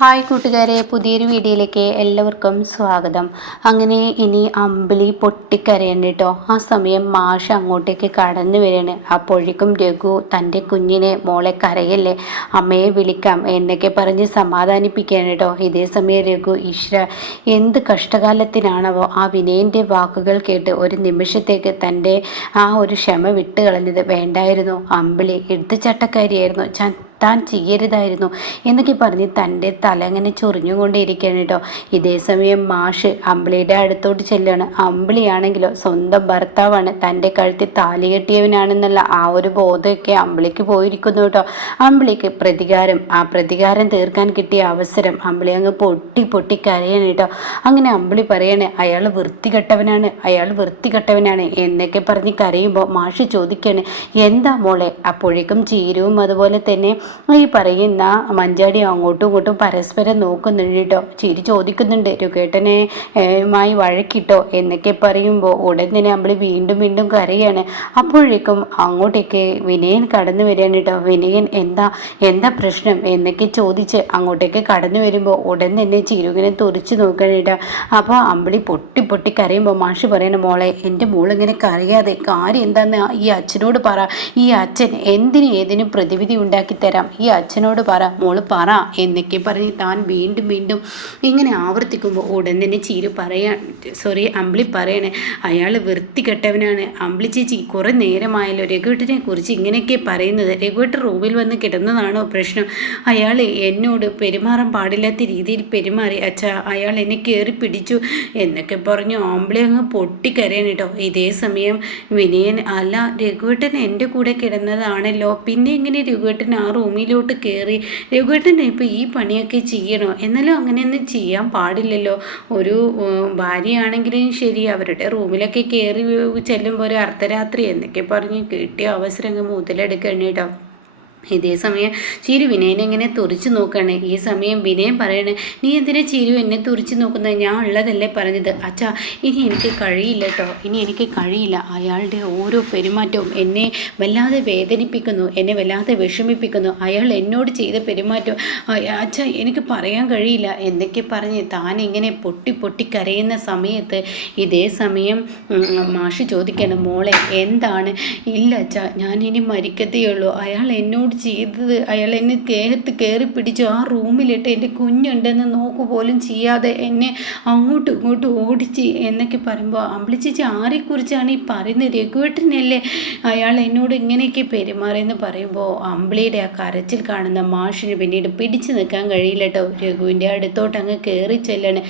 Hi കൂട്ടുകാരെ, പുതിയൊരു വീഡിയോയിലേക്ക് എല്ലാവർക്കും സ്വാഗതം. അങ്ങനെ ഇനി അമ്പിളി പൊട്ടിക്കരയണ്ട കേട്ടോ. ആ സമയം മാഷ് അങ്ങോട്ടേക്ക് കടന്നു വരികയാണ്. അപ്പോഴേക്കും രഘു തൻ്റെ കുഞ്ഞിനെ മോളെ കരയല്ലേ, അമ്മയെ വിളിക്കാം എന്നൊക്കെ പറഞ്ഞ് സമാധാനിപ്പിക്കുകയാണ് കേട്ടോ. ഇതേ സമയം രഘു ഈശ്വര എന്ത് കഷ്ടകാലത്തിനാണവോ ആ വിനയൻ്റെ വാക്കുകൾ കേട്ട് ഒരു നിമിഷത്തേക്ക് തൻ്റെ ആ ഒരു ക്ഷമ വിട്ട് കളഞ്ഞത്. വേണ്ടായിരുന്നു, അമ്പിളി എടുത്തുചട്ടക്കാരിയായിരുന്നു, താൻ ചെയ്യരുതായിരുന്നു എന്നൊക്കെ പറഞ്ഞ് തൻ്റെ തല അങ്ങനെ ചൊറിഞ്ഞുകൊണ്ടേയിരിക്കുകയാണ് കേട്ടോ. ഇതേ സമയം മാഷ് അമ്പിളിയുടെ അടുത്തോട്ട് ചെല്ലുകയാണ്. അമ്പിളിയാണെങ്കിലോ സ്വന്തം ഭർത്താവാണ്, തൻ്റെ കഴുത്തിൽ താലി കെട്ടിയവനാണെന്നുള്ള ആ ഒരു ബോധമൊക്കെ അമ്പിളിക്ക് പോയിരിക്കുന്നു കേട്ടോ. അമ്പിളിക്ക് ആ പ്രതികാരം തീർക്കാൻ കിട്ടിയ അവസരം അമ്പിളി അങ്ങ് പൊട്ടി പൊട്ടി കരയാണ് കേട്ടോ. അങ്ങനെ അമ്പിളി പറയാണ് അയാൾ വൃത്തികെട്ടവനാണ് എന്നൊക്കെ പറഞ്ഞ് കരയുമ്പോൾ മാഷ് ചോദിക്കുകയാണ്, എന്താ മോളെ? അപ്പോഴേക്കും ചീരുവും അതുപോലെ തന്നെ ഈ പറയുന്ന മഞ്ചാടി അങ്ങോട്ടും ഇങ്ങോട്ടും പരസ്പരം നോക്കുന്നുണ്ട് കേട്ടോ. ചിരി ചോദിക്കുന്നുണ്ട്, രുകേട്ടനെ മായി വഴക്കിട്ടോ എന്നൊക്കെ പറയുമ്പോൾ ഉടൻ തന്നെ നമ്മൾ വീണ്ടും വീണ്ടും കരയാണ്. അപ്പോഴേക്കും അങ്ങോട്ടേക്ക് വിനയൻ കടന്നു വരികയാണ് കേട്ടോ. വിനയൻ എന്താ പ്രശ്നം എന്നൊക്കെ ചോദിച്ച് അങ്ങോട്ടേക്ക് കടന്നു വരുമ്പോൾ ഉടൻ തന്നെ ചിരുവിനെ തുറിച്ച് നോക്കണം കേട്ടോ. അപ്പോൾ അമ്പിളി പൊട്ടി പൊട്ടി കരയുമ്പോൾ മാഷ് പറയണം, മോളെ എൻ്റെ മോളിങ്ങനെ കരയാതെ കാര്യം എന്താന്ന് ഈ അച്ഛനോട് പറ, ഈ അച്ഛൻ ഏതിനും പ്രതിവിധി ഉണ്ടാക്കി തരാം, ഈ അച്ഛനോട് പറ, മോള് പറ എന്നൊക്കെ പറഞ്ഞ് താൻ വീണ്ടും വീണ്ടും ഇങ്ങനെ ആവർത്തിക്കുമ്പോൾ ഉടൻ തന്നെ അമ്പിളി പറയണേ, അയാൾ വൃത്തികെട്ടവനാണ്. അമ്പിളി ചേച്ചി കുറേ നേരമായല്ലോ രഘുവേട്ടനെ കുറിച്ച് ഇങ്ങനെയൊക്കെ പറയുന്നത്. രഘുവേട്ടൻ റൂമിൽ വന്ന് കിടന്നതാണോ പ്രശ്നം? അയാൾ എന്നോട് പെരുമാറാൻ പാടില്ലാത്ത രീതിയിൽ പെരുമാറി അച്ഛാ, അയാൾ എന്നെ കയറി പിടിച്ചു എന്നൊക്കെ പറഞ്ഞു അമ്പിളി അങ്ങ് പൊട്ടിക്കരയാണ് കേട്ടോ. ഇതേ സമയം വിനയൻ, അല്ല രഘുവേട്ടൻ എൻ്റെ കൂടെ കിടന്നതാണല്ലോ, പിന്നെ എങ്ങനെ രഘുവേട്ടൻ ആ റൂമിലോട്ട് കയറി? രഘുവേട്ടൻ ഇപ്പോൾ ഈ പണിയൊക്കെ ചെയ്യണോ? എന്നാലും അങ്ങനെയൊന്നും ചെയ്യാൻ പാടില്ലല്ലോ. ഒരു ഭാര്യയാണെങ്കിലും ശരി അവരുടെ റൂമിലൊക്കെ കയറി ചെല്ലുമ്പോൾ ഒരു അർദ്ധരാത്രി എന്നൊക്കെ പറഞ്ഞ് കിട്ടിയ അവസരം അങ്ങ് മുതലെടുക്കണം കേട്ടോ. ഇതേ സമയം ചിരു വിനയനെ ഇങ്ങനെ തുറിച്ച് നോക്കുകയാണ്. ഈ സമയം വിനയൻ പറയണേ, നീ എന്തിനാ ചിരു എന്നെ തുറിച്ച് നോക്കുന്നത്? ഞാൻ ഉള്ളതല്ലേ പറഞ്ഞത്. അച്ഛാ, ഇനി എനിക്ക് കഴിയില്ല കേട്ടോ, ഇനി എനിക്ക് കഴിയില്ല. അയാളുടെ ഓരോ പെരുമാറ്റവും എന്നെ വല്ലാതെ വേദനിപ്പിക്കുന്നു, എന്നെ വല്ലാതെ വിഷമിപ്പിക്കുന്നു. അയാൾ എന്നോട് ചെയ്ത പെരുമാറ്റം അച്ഛാ എനിക്ക് പറയാൻ കഴിയില്ല എന്നൊക്കെ പറഞ്ഞ് താൻ ഇങ്ങനെ പൊട്ടി പൊട്ടി കരയുന്ന സമയത്ത് ഇതേ സമയം മാഷ് ചോദിക്കണം, മോളെ എന്താണ്? ഇല്ല അച്ഛാ, ഞാൻ ഇനി മരിക്കത്തേ ഉള്ളൂ. അയാൾ എന്നോട് ചെയ്തത്, അയാൾ എന്നെ ദേഹത്ത് കയറി പിടിച്ചു ആ റൂമിലിട്ട് എൻ്റെ കുഞ്ഞുണ്ടെന്ന് നോക്കുപോലും ചെയ്യാതെ എന്നെ അങ്ങോട്ടും ഇങ്ങോട്ടും ഓടിച്ച് എന്നൊക്കെ പറയുമ്പോൾ അമ്പിളി ചേച്ചി ആരെക്കുറിച്ചാണ് ഈ പറയുന്നത്? രഘുവേട്ടനല്ലേ അയാൾ എന്നോട് ഇങ്ങനെയൊക്കെ പെരുമാറിയെന്ന് പറയുമ്പോൾ അമ്പിളിയുടെ ആ കരച്ചിൽ കാണുന്ന മാഷിന് പിന്നീട് പിടിച്ചു നിൽക്കാൻ കഴിയില്ല കേട്ടോ. രഘുവിൻ്റെ അടുത്തോട്ട് അങ്ങ് കയറി ചെല്ലാണ്.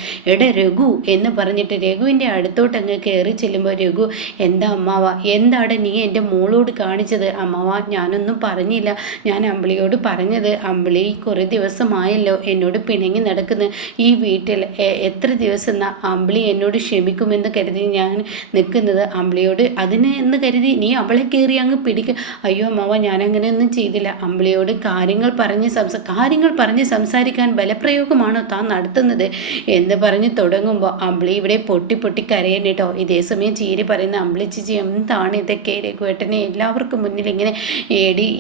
രഘു എന്ന് പറഞ്ഞിട്ട് രഘുവിൻ്റെ അടുത്തോട്ട് അങ്ങ് കയറി ചെല്ലുമ്പോൾ രഘു, എന്താ അമ്മാവ, എന്താണ് നീ എൻ്റെ മോളോട് കാണിച്ചത്? അമ്മാവ ഞാനൊന്നും പറഞ്ഞില്ല, ഞാൻ അമ്പിളിയോട് പറഞ്ഞത്, അമ്പിളി കുറേ ദിവസമായല്ലോ എന്നോട് പിണങ്ങി നടക്കുന്ന ഈ വീട്ടിൽ, എത്ര ദിവസം അമ്പിളി എന്നോട് ക്ഷമിക്കുമെന്ന് കരുതി ഞാൻ നിൽക്കുന്നത്. അമ്പിളിയോട് അതിന് എന്ന് കരുതി നീ അവളെ കയറി അങ്ങ് പിടിക്കുക? അയ്യോ അമ്മാവ, ഞാൻ അങ്ങനെയൊന്നും ചെയ്തില്ല. അമ്പിളിയോട് കാര്യങ്ങൾ പറഞ്ഞ് സംസാരിക്കാൻ ബലപ്രയോഗമാണോ താൻ നടത്തുന്നത് എന്ന് പറഞ്ഞ് തുടങ്ങുമ്പോൾ അമ്പിളി ഇവിടെ പൊട്ടി പൊട്ടി കരയാൻ കേട്ടോ. ഇതേ സമയം ചീരി പറയുന്ന, അമ്പിളി ചേച്ചി എന്താണ് ഇതൊക്കെ? രഘുവേട്ടനെ എല്ലാവർക്കും മുന്നിൽ ഇങ്ങനെ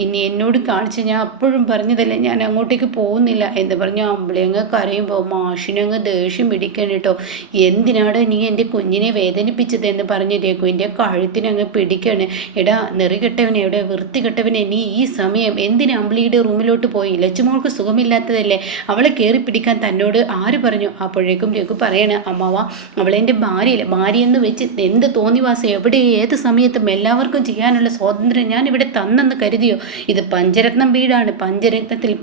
ഇനി എന്നോട് കാണിച്ച് ഞാൻ അപ്പോഴും പറഞ്ഞതല്ലേ ഞാൻ അങ്ങോട്ടേക്ക് പോകുന്നില്ല എന്ന് പറഞ്ഞു അമ്പിളി അങ്ങ് കരയുമ്പോൾ മാഷിനങ്ങ് ദേഷ്യം പിടിക്കണം കേട്ടോ. എന്തിനാണ് നീ എൻ്റെ കുഞ്ഞിനെ വേദനിപ്പിച്ചത് എന്ന് പറഞ്ഞ് രഘുവിൻ്റെ കഴുത്തിനങ്ങ് പിടിക്കാണ്. എടാ നെറികെട്ടവനെ, എവിടെ വൃത്തികെട്ടവനെ, നീ ഈ സമയം എന്തിനാ അമ്പിളിയുടെ റൂമിലോട്ട് പോയി? ലച്ചുമോൾക്ക് സുഖമില്ലാത്തതല്ലേ, അവളെ കയറി പിടിക്കാൻ തന്നോട് ആര് പറഞ്ഞു? അപ്പോഴേക്കും രഘു പറയണ, അമ്മാവ അവളെൻ്റെ ഭാര്യയെന്ന് വെച്ച് എന്ത് തോന്നിവാസം എവിടെ ഏത് സമയത്തും എല്ലാവർക്കും ചെയ്യാനുള്ള സ്വാതന്ത്ര്യം ഞാൻ ഇവിടെ തന്നെന്ന് കരുതിയോ? ഇത് പഞ്ചരത്നം വീടാണ്.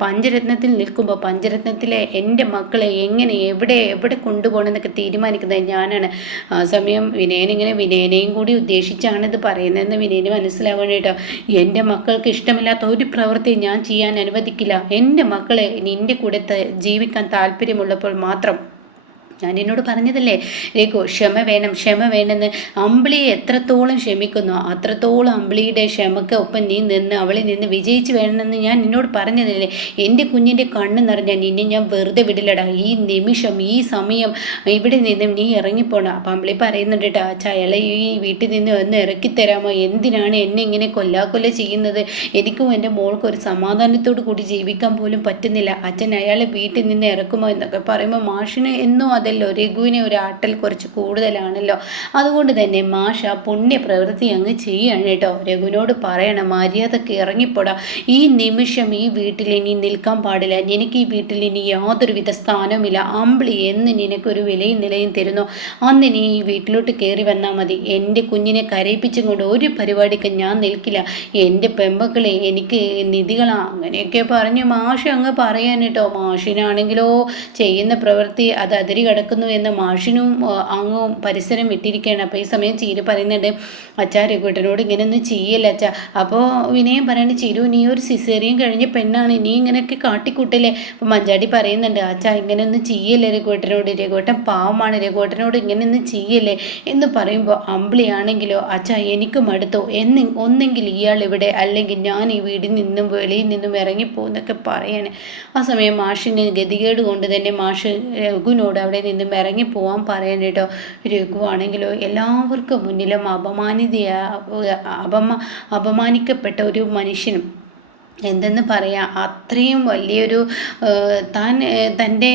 പഞ്ചരത്നത്തിൽ നിൽക്കുമ്പോൾ പഞ്ചരത്നത്തിലെ എൻ്റെ മക്കളെ എങ്ങനെ എവിടെ കൊണ്ടുപോകണമെന്നൊക്കെ തീരുമാനിക്കുന്നത് ഞാനാണ്. ആ സമയം വിനയനെയും കൂടി ഉദ്ദേശിച്ചാണ് ഇത് പറയുന്നതെന്ന് വിനയന് മനസ്സിലാവണം കേട്ടോ. എൻ്റെ മക്കൾക്ക് ഇഷ്ടമില്ലാത്ത ഒരു പ്രവൃത്തി ഞാൻ ചെയ്യാൻ അനുവദിക്കില്ല. എൻ്റെ മക്കളെ നിൻ്റെ കൂടെ ജീവിക്കാൻ താല്പര്യമുള്ളപ്പോൾ മാത്രം ഞാൻ എന്നോട് പറഞ്ഞതല്ലേ രഘു, ക്ഷമ വേണം, ക്ഷമ വേണമെന്ന്. അമ്പിളി എത്രത്തോളം ക്ഷമിക്കുന്നു അത്രത്തോളം അമ്പിളിയുടെ ക്ഷമക്ക് ഒപ്പം നീ നിന്ന് അവളിൽ നിന്ന് വിജയിച്ച് വേണമെന്ന് ഞാൻ നിന്നോട് പറഞ്ഞതല്ലേ. എൻ്റെ കുഞ്ഞിൻ്റെ കണ്ണ് നിറഞ്ഞാൽ നിന്നെ ഞാൻ വെറുതെ വിടില്ലടാ. ഈ നിമിഷം, ഈ സമയം ഇവിടെ നിന്നും നീ ഇറങ്ങിപ്പോണം. അപ്പം അമ്പിളി പറയുന്നുണ്ട് കേട്ടോ, അയാളെ ഈ വീട്ടിൽ നിന്ന് ഒന്ന് ഇറക്കിത്തരാമോ? എന്തിനാണ് എന്നെ ഇങ്ങനെ കൊല്ലാക്കൊല്ല ചെയ്യുന്നത്? എനിക്കും എൻ്റെ മോൾക്കും ഒരു സമാധാനത്തോടു കൂടി ജീവിക്കാൻ പോലും പറ്റുന്നില്ല. അച്ഛൻ അയാളെ വീട്ടിൽ നിന്ന് ഇറക്കുമോ എന്നൊക്കെ പറയുമ്പോൾ മാഷിന് എന്നും അതല്ലോ, രഘുവിനെ ഒരു ആട്ടൽ കുറച്ച് കൂടുതലാണല്ലോ. അതുകൊണ്ട് തന്നെ മാഷ പുണ്യപ്രവൃത്തി അങ്ങ് ചെയ്യാണ് കേട്ടോ. രഘുവിനോട് പറയണം, മര്യാദക്ക് ഇറങ്ങിപ്പോടാ. ഈ നിമിഷം ഈ വീട്ടിൽ ഇനി നിൽക്കാൻ പാടില്ല. എനിക്ക് ഈ വീട്ടിൽ ഇനി യാതൊരുവിധ സ്ഥാനവുമില്ല. അമ്പിളി എന്ന് നിനക്കൊരു വിലയും നിലയും തരുന്നു അന്ന് നീ ഈ വീട്ടിലോട്ട് കയറി വന്നാൽ മതി. എൻ്റെ കുഞ്ഞിനെ കരയിപ്പിച്ചും കൊണ്ട് ഒരു പരിപാടിക്ക് ഞാൻ നിൽക്കില്ല. എൻ്റെ പെമ്പക്കളെ എനിക്ക് നിധികളാ. അങ്ങനെയൊക്കെ പറഞ്ഞ് മാഷ് അങ്ങ് പറയാൻ കേട്ടോ. മാഷിനാണെങ്കിലോ ചെയ്യുന്ന പ്രവൃത്തി അത് അതിരി കിടക്കുന്നു എന്ന് മാഷിനും അങ്ങും പരിസരം വിട്ടിരിക്കുകയാണ്. അപ്പോൾ ഈ സമയം ചീരു പറയുന്നുണ്ട്, അച്ഛാ രഘുവേട്ടനോട് ഇങ്ങനെയൊന്നും ചെയ്യല്ല അച്ഛാ. അപ്പോൾ വിനയം പറയണ, ചിരു നീ ഒരു സിസേറിയൻ കഴിഞ്ഞ പെണ്ണാണ്, നീ ഇങ്ങനെയൊക്കെ കാട്ടിക്കൂട്ടല്ലേ. അപ്പോൾ മഞ്ചാടി പറയുന്നുണ്ട്, അച്ഛാ ഇങ്ങനെയൊന്നും ചെയ്യല്ലേ രഘുവേട്ടനോട്, രഘുവേട്ടൻ പാവമാണ്, രഘുവേട്ടനോട് ഇങ്ങനെയൊന്നും ചെയ്യല്ലേ എന്ന് പറയുമ്പോൾ അമ്പിളിയാണെങ്കിലോ, അച്ഛാ എനിക്ക് മടുത്തോ, ഒന്നെങ്കിൽ ഇയാൾ ഇവിടെ, അല്ലെങ്കിൽ ഞാൻ ഈ വീടിൽ നിന്നും വെളിയിൽ നിന്നും ഇറങ്ങിപ്പോന്നൊക്കെ പറയാണ്. ആ സമയം മാഷിന് ഗതികേട് കൊണ്ട് തന്നെ മാഷ് രഘുവിനോട് അവിടെ നിന്നും ഇറങ്ങിപ്പോവാൻ പറയാൻ കേട്ടോ. രഘു ആണെങ്കിലോ എല്ലാവർക്കും മുന്നിലും അപമാനിക്കപ്പെട്ട ഒരു മനുഷ്യനും എന്തെന്ന് പറയാം, അത്രയും വലിയൊരു തൻ്റെ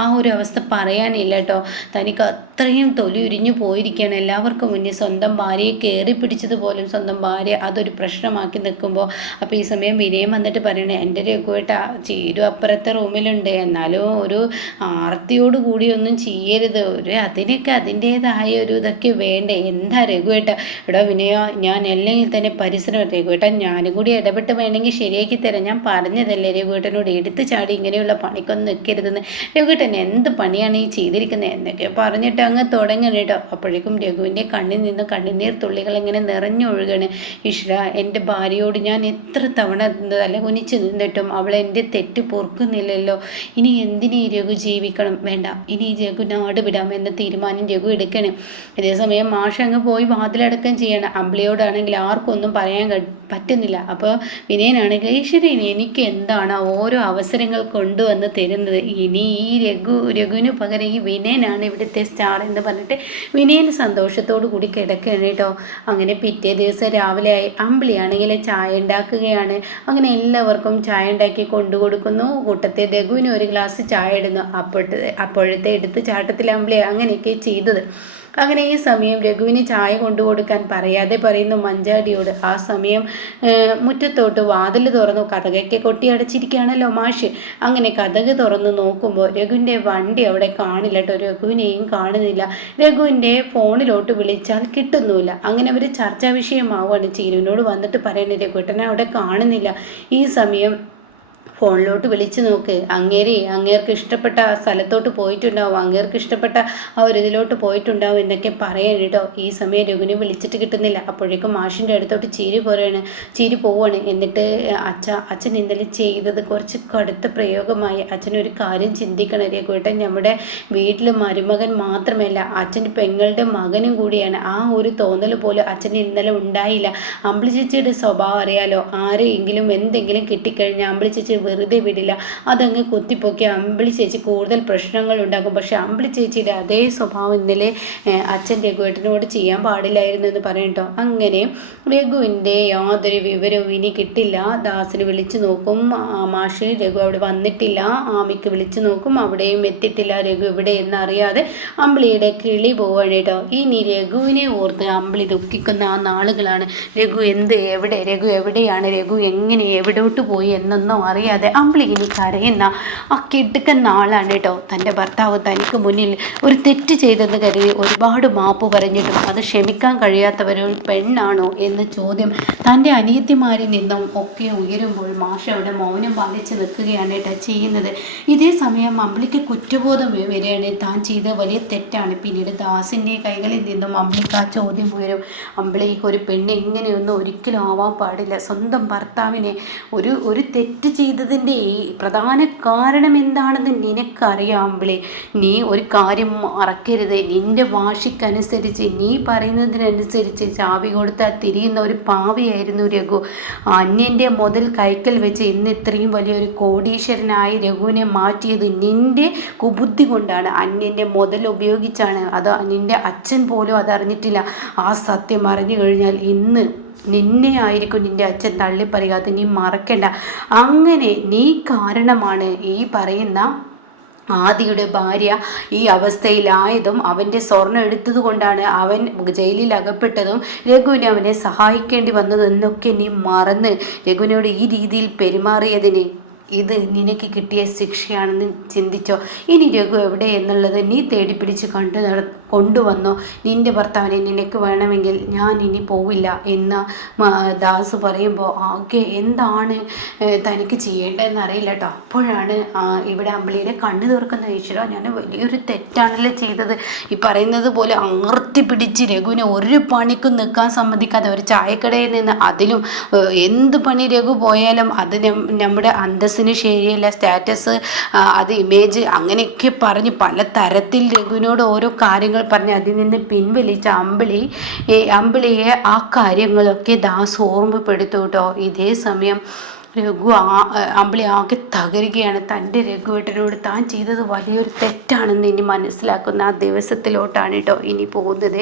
ആ ഒരു അവസ്ഥ പറയാനില്ല കേട്ടോ. തനിക്ക് അത്രയും തൊലി ഉരിഞ്ഞു പോയിരിക്കുകയാണ്. എല്ലാവർക്കും മുന്നിൽ സ്വന്തം ഭാര്യയെ കയറി പിടിച്ചതുപോലും സ്വന്തം ഭാര്യ അതൊരു പ്രശ്നമാക്കി നിൽക്കുമ്പോൾ അപ്പോൾ ഈ സമയം വിനയം വന്നിട്ട് പറയണേ, എൻ്റെ രഘുവേട്ട ചീരു അപ്പുറത്തെ റൂമിലുണ്ട്, എന്നാലും ഒരു ആർത്തിയോട് കൂടി ഒന്നും ചെയ്യരുത്, ഒരു അതിനൊക്കെ അതിൻ്റേതായ ഒരു ഇതൊക്കെ വേണ്ടേ. എന്താ രഘുവേട്ട? എടാ വിനയ, ഞാൻ അല്ലെങ്കിൽ തന്നെ പരിസരം രഘുവേട്ട ഞാനും കൂടി ഇടപെട്ട് വേണമെങ്കിൽ ശരിയാക്കി തരാം. ഞാൻ പറഞ്ഞതല്ലേ രഘുവേട്ടനോട് എടുത്ത് ചാടി ഇങ്ങനെയുള്ള പണിക്കൊന്നും നിൽക്കരുതെന്ന്. രഘുവേട്ടൻ എന്ത് പണിയാണ് ഈ ചെയ്തിരിക്കുന്നത് എന്നൊക്കെ പറഞ്ഞിട്ട് അങ്ങ് തുടങ്ങണം കേട്ടോ. അപ്പോഴേക്കും രഘുവിൻ്റെ കണ്ണിൽ നിന്ന് കണ്ണുനീർ തുള്ളികൾ ഇങ്ങനെ നിറഞ്ഞൊഴുകണ്. ഈശ്വര, എൻ്റെ ഭാര്യയോട് ഞാൻ എത്ര തവണ തല കുനിച്ച് നിന്നിട്ടും അവൾ എൻ്റെ തെറ്റ് പൊറുക്കുന്നില്ലല്ലോ. ഇനി എന്തിനീ രഘു ജീവിക്കണം? വേണ്ട, ഇനി രഘു നാട് വിടാം എന്ന തീരുമാനം രഘു എടുക്കണം. അതേസമയം മാഷ് അങ്ങ് പോയി വാതിലടക്കം ചെയ്യണം. അമ്പിളിയോടാണെങ്കിൽ ആർക്കൊന്നും പറയാൻ പറ്റുന്നില്ല. അപ്പോൾ വിനയനാണെങ്കിൽ, ഈശ്വരൻ എനിക്ക് എന്താണ് ഓരോ അവസരങ്ങൾ കൊണ്ടുവന്ന് തരുന്നത്, ഇനി ഈ രഘുവിന് പകരം ഈ വിനയനാണ് ഇവിടുത്തെ സ്റ്റാർ എന്ന് പറഞ്ഞിട്ട് വിനയൻ സന്തോഷത്തോടു കൂടി കിടക്കുകയാണ് കേട്ടോ. അങ്ങനെ പിറ്റേ ദിവസം രാവിലെ ആയി. അമ്പിളിയാണെങ്കിൽ ചായ ഉണ്ടാക്കുകയാണ്. അങ്ങനെ എല്ലാവർക്കും ചായ ഉണ്ടാക്കി കൊണ്ടു കൊടുക്കുന്നു. കൂട്ടത്തെ രഘുവിന് ഒരു ഗ്ലാസ് ചായ ഇടുന്നു. അപ്പോഴത്തെ എടുത്ത് ചാട്ടത്തിൽ അമ്പിളി അങ്ങനെയൊക്കെ ചെയ്തത്. അങ്ങനെ ഈ സമയം രഘുവിന് ചായ കൊണ്ടുകൊടുക്കാൻ പറയാതെ പറയുന്നു മഞ്ചാടിയോട്. ആ സമയം മുറ്റത്തോട്ട് വാതിൽ തുറന്നു. കതകൊക്കെ കൊട്ടി അടച്ചിരിക്കുകയാണല്ലോ മാഷ്. അങ്ങനെ കതക് തുറന്ന് നോക്കുമ്പോൾ രഘുവിൻ്റെ വണ്ടി അവിടെ കാണില്ല കേട്ടോ. രഘുവിനെയും കാണുന്നില്ല. രഘുവിൻ്റെ ഫോണിലോട്ട് വിളിച്ചാൽ കിട്ടുന്നുമില്ല. അങ്ങനെ ഒരു ചർച്ചാ വിഷയമാവുകയാണ്. ചീരുവിനോട് വന്നിട്ട് പറയണേ, രഘുവേട്ടനെ അവിടെ കാണുന്നില്ല. ഈ സമയം ഫോണിലോട്ട് വിളിച്ചു നോക്ക്, അങ്ങേർക്ക് ഇഷ്ടപ്പെട്ട സ്ഥലത്തോട്ട് പോയിട്ടുണ്ടാവും, അങ്ങേർക്ക് ഇഷ്ടപ്പെട്ട ആ ഒരു ഇതിലോട്ട് പോയിട്ടുണ്ടാവും എന്നൊക്കെ പറയാൻ കേട്ടോ. ഈ സമയം രഘുവിനെ വിളിച്ചിട്ട് കിട്ടുന്നില്ല. അപ്പോഴേക്കും മാഷിൻ്റെ അടുത്തോട്ട് ചീരി പോവാണ്. എന്നിട്ട് അച്ഛൻ ഇന്നലെ ചെയ്തത് കുറച്ച് കടുത്ത പ്രയോഗമായി. അച്ഛനൊരു കാര്യം ചിന്തിക്കണം രഘുവേട്ടൻ, നമ്മുടെ വീട്ടിൽ മരുമകൻ മാത്രമല്ല അച്ഛൻ്റെ പെങ്ങളുടെ മകനും കൂടിയാണ്. ആ ഒരു തോന്നൽ പോലും അച്ഛന് ഇന്നലെ ഉണ്ടായില്ല. അമ്പിളി ചേച്ചിയുടെ സ്വഭാവം അറിയാലോ, ആരെങ്കിലും എന്തെങ്കിലും കിട്ടിക്കഴിഞ്ഞാൽ അമ്പിളി ചേച്ചി വെറുതെ വിടില്ല. അതങ്ങ് കുത്തിപ്പൊക്കി അമ്പിളി ചേച്ചി കൂടുതൽ പ്രശ്നങ്ങൾ ഉണ്ടാക്കും. പക്ഷെ അമ്പിളി ചേച്ചിയുടെ അതേ സ്വഭാവം ഇന്നലെ അച്ഛൻ രഘുവേട്ടനോട് ചെയ്യാൻ പാടില്ലായിരുന്നു എന്ന് പറയട്ടോ. അങ്ങനെ രഘുവിൻ്റെ യാതൊരു വിവരവും ഇനി കിട്ടില്ല. ദാസിന് വിളിച്ചു നോക്കും, മാഷ് രഘു അവിടെ വന്നിട്ടില്ല. ആമിക്ക് വിളിച്ചു നോക്കും, അവിടെയും എത്തിയിട്ടില്ല. രഘു ഇവിടെ എന്നറിയാതെ അമ്പിളിയുടെ കിളി പോവാണ് കേട്ടോ. ഇനി രഘുവിനെ ഓർത്ത് അമ്പിളി ദുഃഖിക്കുന്ന ആ നാളുകളാണ്. രഘു എവിടെയാണ്, രഘു എങ്ങനെ എവിടോട്ട് പോയി എന്നൊന്നും അറിയാതെ അമ്പിളി ഇനി കരയുന്ന ആ കിടുക്കുന്ന ആളാണ് കേട്ടോ. തൻ്റെ ഭർത്താവ് തനിക്ക് മുന്നിൽ ഒരു തെറ്റ് ചെയ്തെന്ന് കരുതി ഒരുപാട് മാപ്പ് പറഞ്ഞിട്ടും അത് ക്ഷമിക്കാൻ കഴിയാത്തവരൊരു പെണ്ണാണോ എന്ന ചോദ്യം തൻ്റെ അനിയത്തിമാരിൽ നിന്നും ഒക്കെ ഉയരുമ്പോൾ മാഷ അവിടെ മൗനം പാലിച്ച് നിൽക്കുകയാണ് കേട്ടോ ചെയ്യുന്നത്. ഇതേ സമയം അമ്പിളിക്ക് കുറ്റബോധം വരികയാണ്. താൻ ചെയ്ത വലിയ തെറ്റാണ്. പിന്നീട് ദാസിൻ്റെ കൈകളിൽ നിന്നും അമ്പിളിക്ക് ആ ചോദ്യം ഉയരും. അമ്പിളി, ഒരു പെണ്ണ് ഇങ്ങനെയൊന്നും ഒരിക്കലും ആവാൻ പാടില്ല. സ്വന്തം ഭർത്താവിനെ ഒരു തെറ്റ് ചെയ്ത് ചെയ്തതിൻ്റെ ഈ പ്രധാന കാരണം എന്താണെന്ന് നിനക്കറിയാം അമ്പിളി. നീ ഒരു കാര്യം മറക്കരുത്. നിന്റെ വാശിക്കനുസരിച്ച്, നീ പറയുന്നതിനനുസരിച്ച് ചാവി കൊടുത്താൽ തിരിയുന്ന ഒരു പാവിയായിരുന്നു രഘു. അന്യൻ്റെ മുതൽ കൈക്കൽ വെച്ച് ഇന്ന് ഇത്രയും വലിയൊരു കോടീശ്വരനായി രഘുവിനെ മാറ്റിയത് നിന്റെ കുബുദ്ധി കൊണ്ടാണ്. അന്യൻ്റെ മുതൽ ഉപയോഗിച്ചാണ്. അത് നിന്റെ അച്ഛൻ പോലും അതറിഞ്ഞിട്ടില്ല. ആ സത്യം അറിഞ്ഞു കഴിഞ്ഞാൽ ഇന്ന് നിന്നെ ആയിരിക്കും നിന്റെ അച്ഛൻ തള്ളിപ്പറയാതെ, നീ മറക്കണ്ട. അങ്ങനെ നീ കാരണമാണ് ഈ പറയുന്ന ആദിയുടെ ഭാര്യ ഈ അവസ്ഥയിലായതും അവൻ്റെ സ്വർണ്ണം എടുത്തത് കൊണ്ടാണ് അവൻ ജയിലിൽ അകപ്പെട്ടതും രഘുവിനെ അവനെ സഹായിക്കേണ്ടി വന്നതും എന്നൊക്കെ നീ മറന്ന് രഘുവിനോട് ഈ രീതിയിൽ പെരുമാറിയതിന് ഇത് നിനക്ക് കിട്ടിയ ശിക്ഷയാണെന്ന് ചിന്തിച്ചോ. ഇനി രഘു എവിടെ എന്നുള്ളത് നീ തേടിപ്പിടിച്ച് കൊണ്ടുവന്നോ. നിന്റെ ഭർത്താവിനെ നിനക്ക് വേണമെങ്കിൽ ഞാൻ ഇനി പോവില്ല എന്ന് ദാസ് പറയുമ്പോൾ ആകെ എന്താണ് തനിക്ക് ചെയ്യേണ്ടതെന്ന് അറിയില്ല കേട്ടോ. അപ്പോഴാണ് ഇവിടെ അമ്പിളിയുടെ കണ്ണ് തുറക്കുന്ന ഈശ്വര, ഞാൻ വലിയൊരു തെറ്റാണല്ലോ ചെയ്തത്. ഈ പറയുന്നത് പോലെ അമർത്തി പിടിച്ച് രഘുവിനെ ഒരു പണിക്കും നിൽക്കാൻ സമ്മതിക്കാതെ ഒരു ചായക്കടയിൽ നിന്ന്, അതിലും എന്ത് പണി രഘു പോയാലും അത് നമ്മുടെ അന്തസ്സിന് ശരിയല്ല, സ്റ്റാറ്റസ്, അത് ഇമേജ്, അങ്ങനെയൊക്കെ പറഞ്ഞ് പല തരത്തിൽ രഘുവിനോട് ഓരോ കാര്യങ്ങൾ പറഞ്ഞ് അതിൽ നിന്ന് പിൻവലിച്ച അമ്പിളിയെ ആ കാര്യങ്ങളൊക്കെ ദാസ് ഓർമ്മപ്പെടുത്തു കേട്ടോ. ഇതേ സമയം അമ്പിളി ആകെ തകരുകയാണ്. തൻ്റെ രഘുവേട്ടനോട് താൻ ചെയ്തത് വലിയൊരു തെറ്റാണെന്ന് ഇനി മനസ്സിലാക്കുന്ന ആ ദിവസത്തിലോട്ടാണ് കേട്ടോ ഇനി പോകുന്നത്.